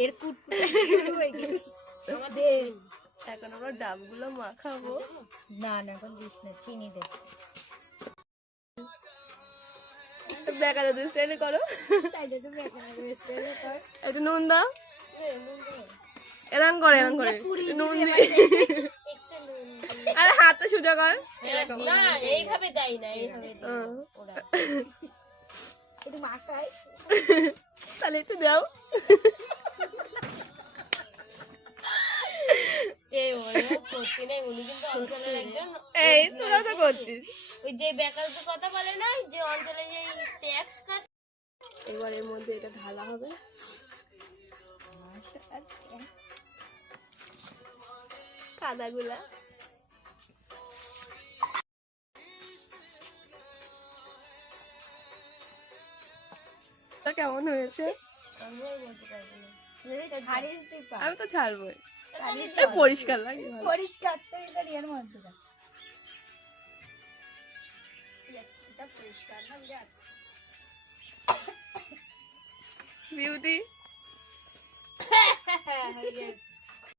এর কুটকুটে শুরু হয়ে গেছে আমাদের। এখন আমরা ডাবগুলো মাখাবো। না না এখন দিস না, চিনি দে। বেকার দুই স্টাইলে করো। তাইলে তো বেকার স্টাইলে কর। একটু নুন দাও। এরকম করে নুন দি। আরে হাতে সোজা কর। এরকম না এইভাবে দেয় না, এইভাবে দেয় ওরা। একটু মাখাই। তাহলে একটু দাও। এই ওরা করতে নেই, উনি কিন্তু অঞ্চলের একজন। এই তোরা তো করছিস। ওই যে বেকারদের কথা বলে না, যে অঞ্চলে যে ট্যাক্স কাট। এবার এর মধ্যে এটা ঢালা হবে। কাদাগুলা কেমন হয়েছে? আমিও বলতে পারবো না। ছাড়িস তুই পা। আমি তো ছাড়বোই। এই পরিষ্কার লাগে ভালো। পরিষ্কার তো এটা এর মধ্যে রাখ। এটা পরিষ্কার হবে যা। বিউটি হ্যাঁ হয়ে গেছে।